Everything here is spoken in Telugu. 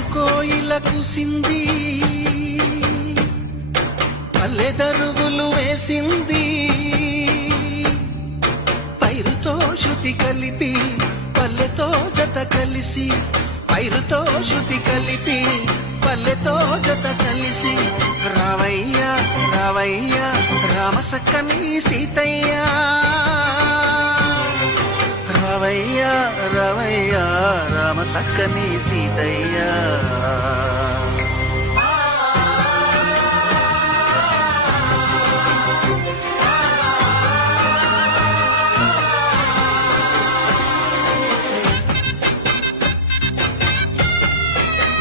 పైరు కోయిల కుసింది, పల్లె దరువులు వేసింది. పైరుతో శృతి కలిపి పల్లెతో జత కలిసి, పైరుతో శృతి కలిపి పల్లెతో జత కలిసి, రావయ్యా రావయ్యా రామసక్కని సీతయ్యా, రావయ్యా రావయ్యా రామసక్కని సీతయ్యా.